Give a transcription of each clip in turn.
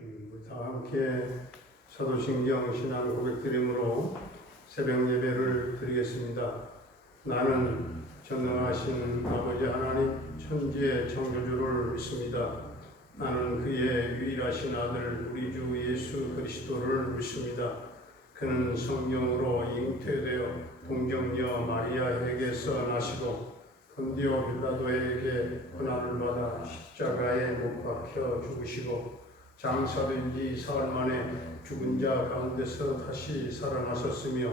우리 다 함께 사도신경 신앙 고백드림으로 새벽 예배를 드리겠습니다. 나는 전능하신 아버지 하나님 천지의 창조주를 믿습니다. 나는 그의 유일하신 아들 우리 주 예수 그리스도를 믿습니다. 그는 성령으로 잉태되어 동정녀 마리아에게서 나시고 본디오 빌라도에게 고난을 받아 십자가에 못 박혀 죽으시고 장사된 지 사흘 만에 죽은 자 가운데서 다시 살아나셨으며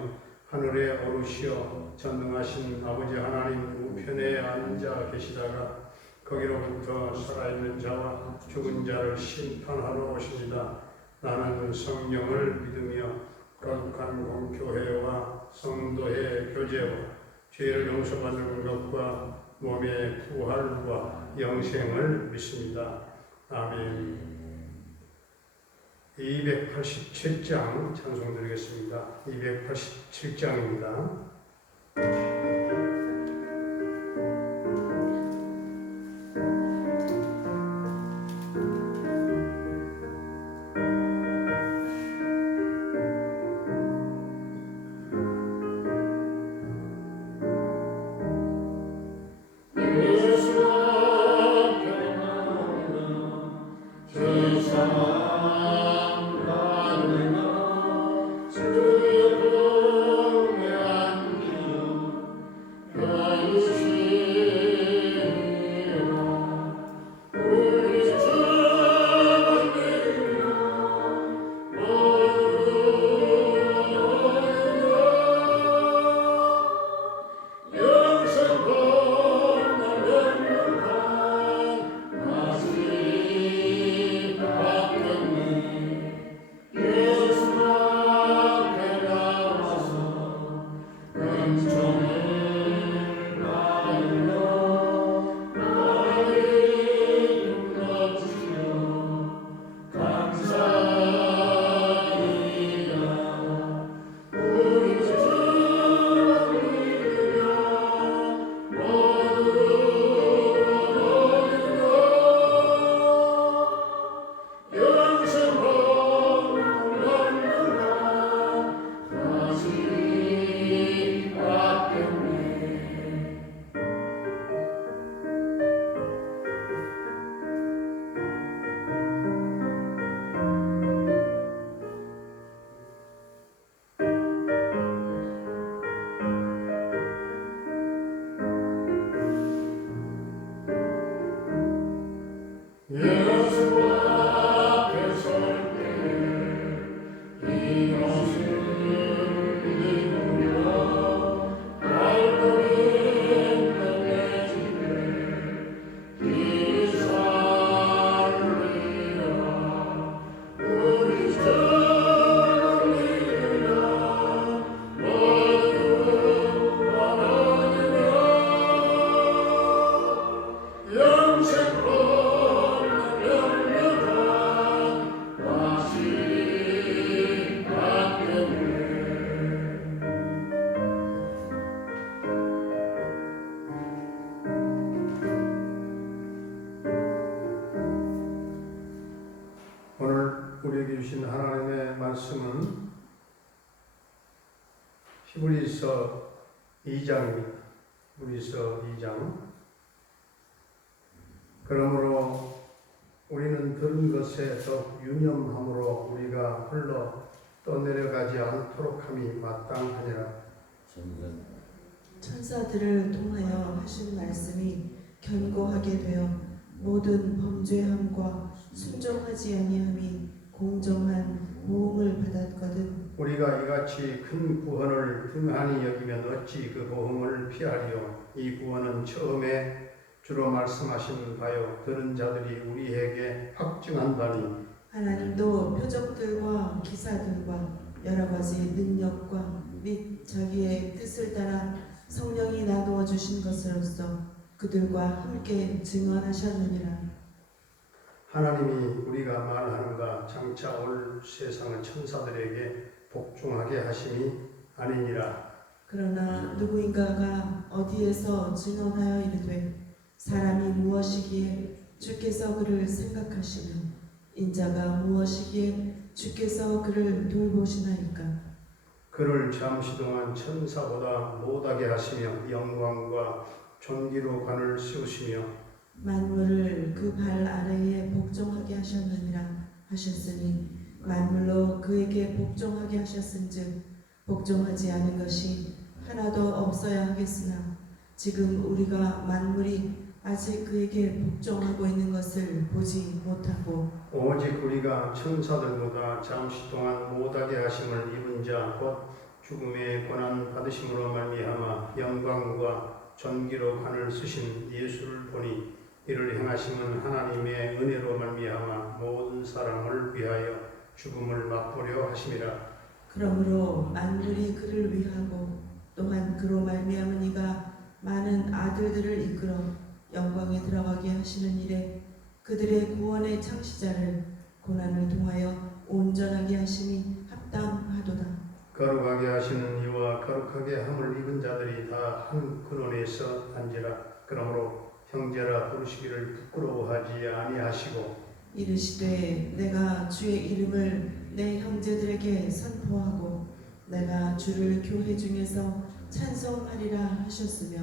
하늘에 오르시어 전능하신 아버지 하나님 우편에 앉아 계시다가 거기로부터 살아있는 자와 죽은 자를 심판하러 오십니다. 나는 성령을 믿으며 거룩한 공교회와 성도의 교제와 죄를 용서받는 것과 몸의 부활과 영생을 믿습니다. 아멘. 287장 찬송 드리겠습니다. 287장입니다. 우리에게 주신 하나님의 말씀은 히브리서 2장입니다. 히브리서 2장. 그러므로 우리는 들은 것에 더욱 유념함으로 우리가 흘러 떠내려가지 않도록 함이 마땅하니라. 천사들을 통하여 하신 말씀이 견고하게 되어 모든 범죄함과 순종하지 아니함이 공정한 보응을 받았거든. 우리가 이같이 큰 구원을 등한히 여기면 어찌 그 보응을 피하리요. 이 구원은 처음에 주로 말씀하신 바요 들은 자들이 우리에게 확증한 바니 하나님도 표적들과 기사들과 여러 가지 능력과 및 자기의 뜻을 따라 성령이 나누어 주신 것으로서 그들과 함께 증언하셨느니라. 하나님이 우리가 말하는가 장차 올 세상의 천사들에게 복종하게 하심이 아니니라. 그러나 누구인가가 어디에서 증언하여 이르되 사람이 무엇이기에 주께서 그를 생각하시며 인자가 무엇이기에 주께서 그를 돌보시나이까. 그를 잠시 동안 천사보다 못하게 하시며 영광과 존귀로 관을 씌우시며 만물을 그 발 아래에 복종하게 하셨느니라 하셨으니 만물로 그에게 복종하게 하셨은즉 복종하지 않은 것이 하나도 없어야 하겠으나 지금 우리가 만물이 아직 그에게 복종하고 있는 것을 보지 못하고 오직 우리가 천사들보다 잠시 동안 못하게 하심을 입은 자 곧 죽음의 고난 받으심으로 말미암아 영광과 존귀로 관을 쓰신 예수를 보니 이를 행하심은 하나님의 은혜로 말미암아 모든 사람을 위하여 죽음을 맛보려 하심이라. 그러므로 만물이 그를 위하고 또한 그로 말미암은 이가 많은 아들들을 이끌어 영광에 들어가게 하시는 일에 그들의 구원의 창시자를 고난을 통하여 온전하게 하심이 합당하도다. 거룩하게 하시는 이와 거룩하게 함을 입은 자들이 다 한 근원에서 앉으라. 그러므로 형제라 부르시기를 부끄러워하지 아니하시고 이르시되 내가 주의 이름을 내 형제들에게 선포하고 내가 주를 교회 중에서 찬송하리라 하셨으며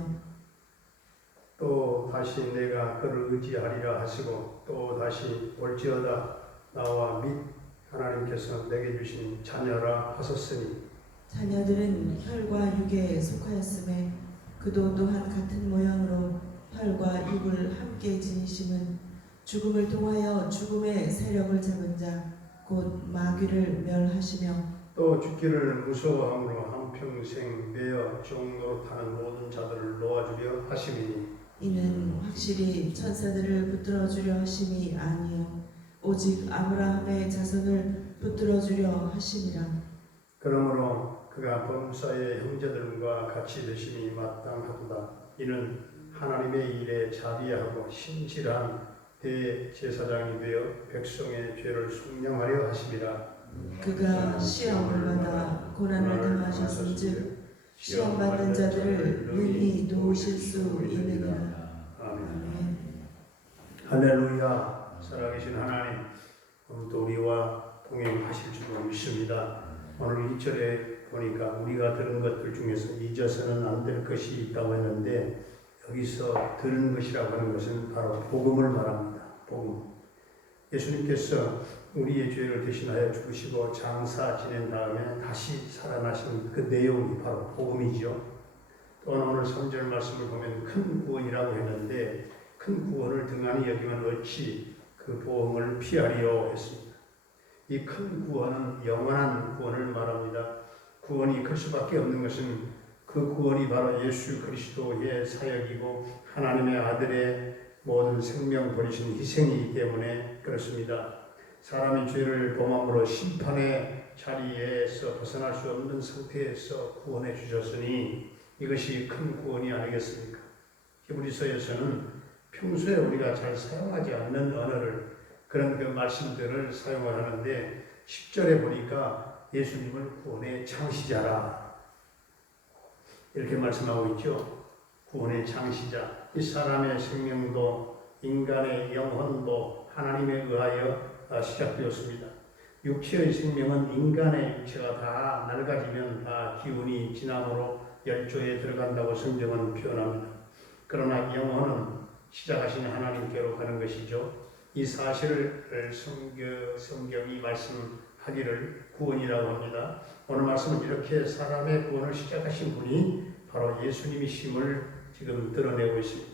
또 다시 내가 그를 의지하리라 하시고 또 다시 올지어다 나와 및 하나님께서 내게 주신 자녀라 하셨으니 자녀들은 혈과 육에 속하였음에 그도 또한 같은 모양으로 혈과 육을 함께 지니심은 죽음을 통하여 죽음의 세력을 잡은 자 곧 마귀를 멸하시며 또 죽기를 무서워함으로 한평생 매어 종노릇하는 모든 자들을 놓아주려 하심이니 이는 확실히 천사들을 붙들어 주려 하심이 아니요 오직 아브라함의 자손을 붙들어 주려 하심이라. 그러므로 그가 범사의 형제들과 같이 되심이 마땅하도다. 이는 하나님의 일에 자비하고 신실한 대제사장이 되어 백성의 죄를 속량하려 하심이라. 그가 시험을 받아 고난을 당하셨은즉 시험 받는 자들을 능히 도우실 수 있느니라. 아멘. 아멘. 할렐루야. 살아계신 하나님, 오늘도 우리와 동행하실 줄로 믿습니다. 오늘 2절에 보니까 우리가 들은 것들 중에서 잊어서는 안 될 것이 있다고 했는데 여기서 들은 것이라고 하는 것은 바로 복음을 말합니다. 복음. 예수님께서 우리의 죄를 대신하여 죽으시고 장사 지낸 다음에 다시 살아나신 그 내용이 바로 복음이죠. 또한 오늘 3절 말씀을 보면 큰 구원이라고 했는데 큰 구원을 등한히 여기면 어찌 그 보험을 피하리요 했습니다. 이 큰 구원은 영원한 구원을 말합니다. 구원이 클 수밖에 없는 것은 그 구원이 바로 예수 그리스도의 사역이고 하나님의 아들의 모든 생명 버리신 희생이기 때문에 그렇습니다. 사람의 죄를 범함으로 심판의 자리에서 벗어날 수 없는 상태에서 구원해 주셨으니 이것이 큰 구원이 아니겠습니까? 히브리서에서는 평소에 우리가 잘 사용하지 않는 언어를 그런 그 말씀들을 사용을 하는데 10절에 보니까 예수님을 구원의 창시자라 이렇게 말씀하고 있죠. 구원의 창시자. 이 사람의 생명도 인간의 영혼도 하나님에 의하여 시작되었습니다. 육체의 생명은 인간의 육체가 다 낡아지면 다 기운이 지남으로 열조에 들어간다고 성경은 표현합니다. 그러나 영혼은 시작하신 하나님께로 가는 것이죠. 이 사실을 성경이 말씀하기를 구원이라고 합니다. 오늘 말씀은 이렇게 사람의 구원을 시작하신 분이 바로 예수님이심을 지금 드러내고 있습니다.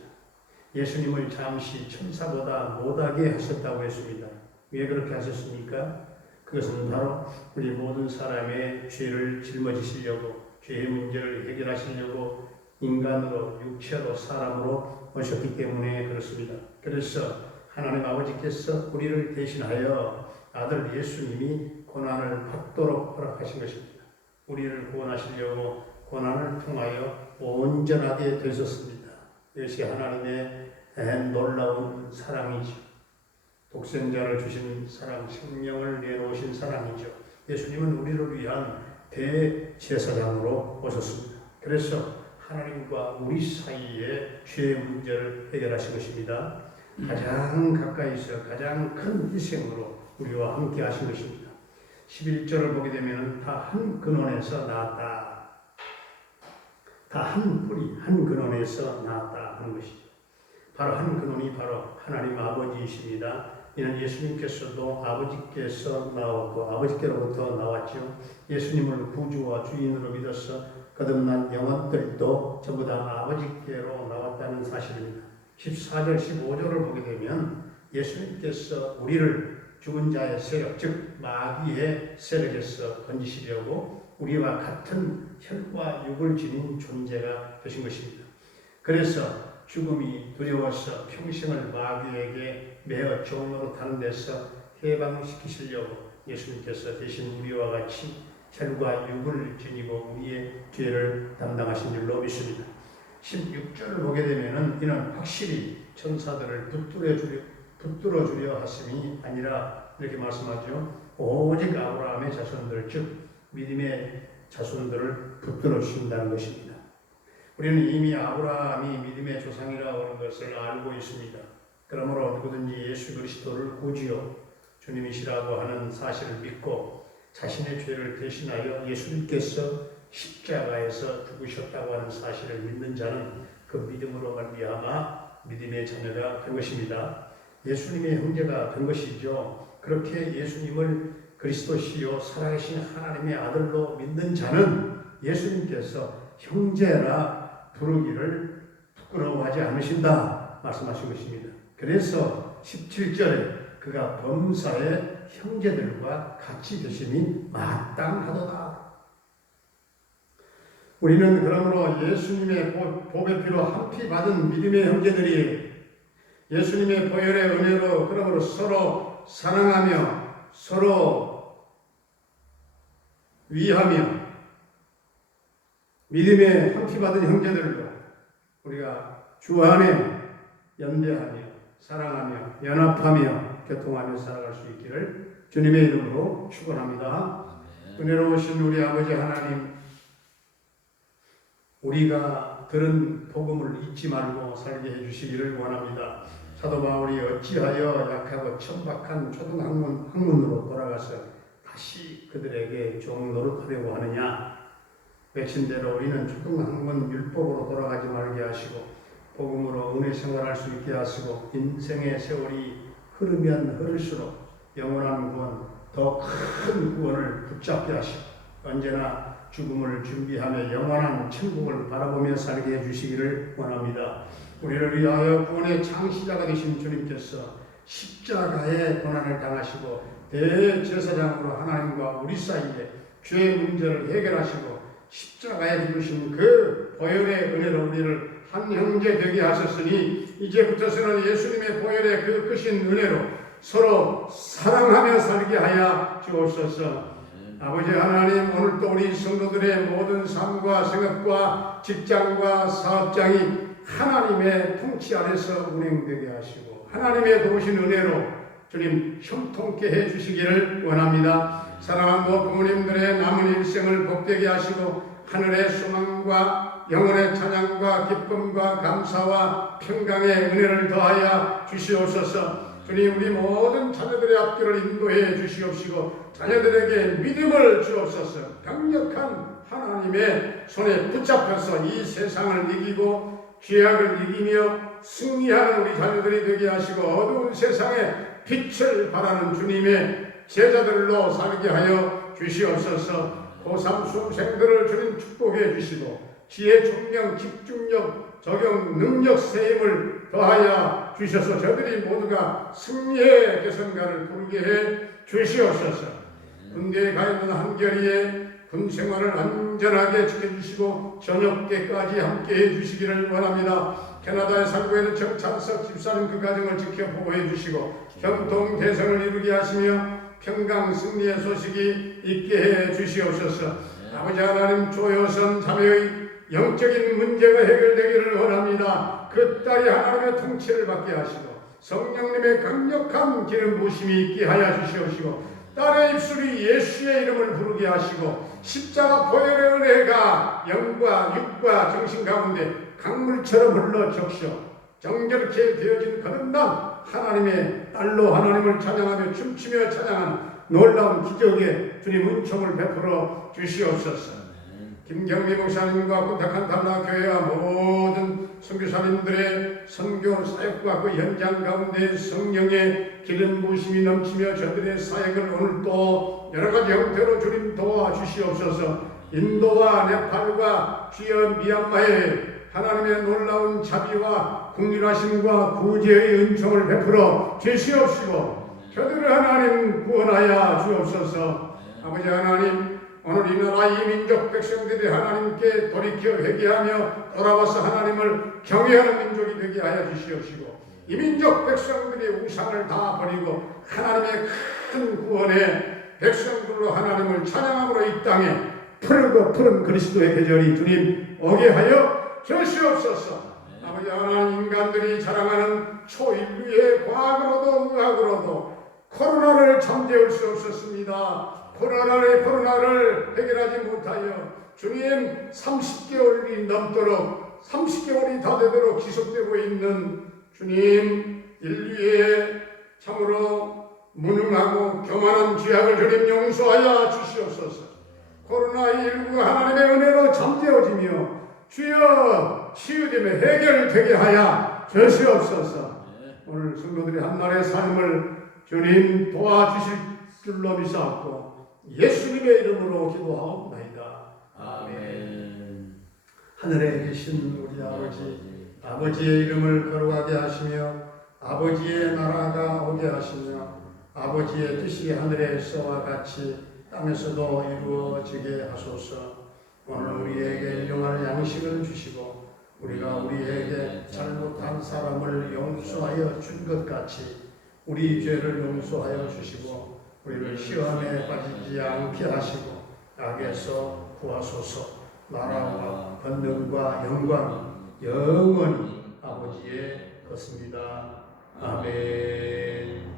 예수님을 잠시 천사보다 못하게 하셨다고 했습니다. 왜 그렇게 하셨습니까? 그것은 바로 우리 모든 사람의 죄를 짊어지시려고 죄의 문제를 해결하시려고 인간으로 육체로 사람으로 오셨기 때문에 그렇습니다. 그래서 하나님 아버지께서 우리를 대신하여 아들 예수님이 고난을 받도록 허락하신 것입니다. 우리를 구원하시려고 고난을 통하여 온전하게 되셨습니다. 이것이 하나님의 놀라운 사랑이죠. 독생자를 주신 사랑, 생명을 내놓으신 사랑이죠. 예수님은 우리를 위한 대제사장으로 오셨습니다. 그래서 하나님과 우리 사이의 죄의 문제를 해결하신 것입니다. 가장 가까이서 가장 큰 희생으로 우리와 함께 하신 것입니다. 11절을 보게 되면 다 한 근원에서 나왔다. 다 한 뿌리, 한 근원에서 나왔다 하는 것이죠. 바로 한 근원이 바로 하나님 아버지이십니다. 이는 예수님께서도 아버지께서 나왔고 아버지께로부터 나왔죠. 예수님을 구주와 주인으로 믿어서 거듭난 영혼들도 전부 다 아버지께로 나왔다는 사실입니다. 14절, 15절을 보게 되면 예수님께서 우리를 죽은 자의 세력, 즉 마귀의 세력에서 건지시려고 우리와 같은 혈과 육을 지닌 존재가 되신 것입니다. 그래서 죽음이 두려워서 평생을 마귀에게 매어 종로로 타는 데서 해방시키시려고 예수님께서 대신 우리와 같이 혈과 육을 지니고 우리의 죄를 담당하신 줄로 믿습니다. 16절을 보게 되면 이는 확실히 천사들을 붙들어 주려 하심이 아니라 이렇게 말씀하죠. 오직 아브라함의 자손들, 즉 믿음의 자손들을 붙들어 주신다는 것입니다. 우리는 이미 아브라함이 믿음의 조상이라고 하는 것을 알고 있습니다. 그러므로 누구든지 예수 그리스도를 구주요 주님이시라고 하는 사실을 믿고 자신의 죄를 대신하여 예수님께서 십자가에서 죽으셨다고 하는 사실을 믿는 자는 그 믿음으로 말미암아 믿음의 자녀가 된 것입니다. 예수님의 형제가 된 것이죠. 그렇게 예수님을 그리스도시요 살아계신 하나님의 아들로 믿는 자는 예수님께서 형제라 부르기를 부끄러워하지 않으신다 말씀하신 것입니다. 그래서 17절에 그가 범사의 형제들과 같이 되심이 마땅하도다. 우리는 그러므로 예수님의 보배 피로 한 피 받은 믿음의 형제들이 예수님의 보혈의 은혜로 그러므로 서로 사랑하며 서로 위하며 믿음의 한 피 받은 형제들로 우리가 주 안에 연대하며 사랑하며 연합하며 교통하며 살아갈 수 있기를 주님의 이름으로 축원합니다. 은혜로우신 우리 아버지 하나님, 우리가 들은 복음을 잊지 말고 살게 해주시기를 원합니다. 사도 바울이 어찌하여 약하고 천박한 초등학문으로 돌아가서 다시 그들에게 종 노릇하려고 하느냐. 외친대로 우리는 초등학문 율법으로 돌아가지 말게 하시고 복음으로 은혜 생활할 수 있게 하시고 인생의 세월이 흐르면 흐를수록 영원한 구원, 더 큰 구원을 붙잡게 하시고 언제나 죽음을 준비하며 영원한 천국을 바라보며 살게 해주시기를 원합니다. 우리를 위하여 구원의 창시자가 되신 주님께서 십자가의 고난을 당하시고 대제사장으로 하나님과 우리 사이에 죄의 문제를 해결하시고 십자가에 죽으신 그 보혈의 은혜로 우리를 한 형제 되게 하셨으니 이제부터서는 예수님의 보혈의 그 크신 은혜로 서로 사랑하며 살게 하여 주옵소서. 아버지 하나님, 오늘도 우리 성도들의 모든 삶과 생각과 직장과 사업장이 하나님의 통치 아래서 운행되게 하시고 하나님의 도우신 은혜로 주님 형통케 해주시기를 원합니다. 사랑하는 부모님들의 남은 일생을 복되게 하시고 하늘의 소망과 영혼의 찬양과 기쁨과 감사와 평강의 은혜를 더하여 주시옵소서. 주님, 우리 모든 자녀들의 앞길을 인도해 주시옵시고 자녀들에게 믿음을 주옵소서. 강력한 하나님의 손에 붙잡혀서 이 세상을 이기고 죄악을 이기며 승리하는 우리 자녀들이 되게 하시고 어두운 세상에 빛을 발하는 주님의 제자들로 살게 하여 주시옵소서. 고3 수험생들을 주님 축복해 주시고 지혜, 총명, 집중력, 적용, 능력, 세임을 더하여 주셔서 저들이 모두가 승리의 개선가를 부르게 해 주시옵소서. 군대에 가 있는 한결이에 군 생활을 안전하게 지켜주시고 저녁 때까지 함께 해주시기를 원합니다. 캐나다에 살고 있는 정찬석 집사님 그 가정을 지켜보고 해주시고 형통 대성을 이루게 하시며 평강 승리의 소식이 있게 해 주시옵소서. 아버지 하나님, 조효선 자매의 영적인 문제가 해결되기를 원합니다. 그 딸이 하나님의 통치를 받게 하시고 성령님의 강력한 기름 부으심이 있게 하여 주시옵시고 딸의 입술이 예수의 이름을 부르게 하시고 십자가 보혈의 은혜가 영과 육과 정신 가운데 강물처럼 흘러 적셔 정결케 되어진 거듭남 하나님의 딸로 하나님을 찬양하며 춤추며 찬양하는 놀라운 기적의 주님 은총을 베풀어 주시옵소서. 김경미 목사님과 부탁한 달라교회와 모든 선교사님들의 선교 사역과 그 현장 가운데 성령의 기름 부으심이 넘치며 저들의 사역을 오늘 또 여러 가지 형태로 주님 도와주시옵소서. 인도와 네팔과 주여 미얀마에 하나님의 놀라운 자비와 긍휼하심과 구제의 은총을 베풀어 주시옵시고 저들을 하나님 구원하여 주옵소서. 아버지 하나님, 오늘 이 나라 이 민족 백성들이 하나님께 돌이켜 회개하며 돌아와서 하나님을 경외하는 민족이 되게 하여 주시옵시고 이 민족 백성들이 우상을 다 버리고 하나님의 큰 구원의 백성들로 하나님을 찬양함으로 이 땅에 푸른 그리스도의 계절이 주님 오게 하여 주시옵소서. 아버지 하나님, 인간들이 자랑하는 초인류의 과학으로도 의학으로도 코로나를 잠재울 수 없었습니다. 코로나를 해결하지 못하여 주님 30개월이 넘도록 30개월이 다 되도록 지속되고 있는 주님 인류의 참으로 무능하고 교만한 죄악을 주님 용서하여 주시옵소서. 코로나19 하나님의 은혜로 잠재워지며 주여 치유됨에 해결되게 하여 주시옵소서. 오늘 성도들이 한날의 삶을 주님 도와주실 줄로 믿사옵고 예수님의 이름으로 기도하옵나이다. 아멘. 하늘에 계신 우리 아버지의 이름을 거룩하게 하시며 아버지의 나라가 오게 하시며 아버지의 뜻이 하늘에서와 같이 땅에서도 이루어지게 하소서. 오늘 우리에게 일용할 양식을 주시고 우리가 우리에게 잘못한 사람을 용서하여 준 것 같이 우리 죄를 용서하여 주시고 우리를 시험에 빠지지 않게 하시고 악에서 구하소서. 나라와 권능과 영광 영원히 아버지의 것입니다. 아멘.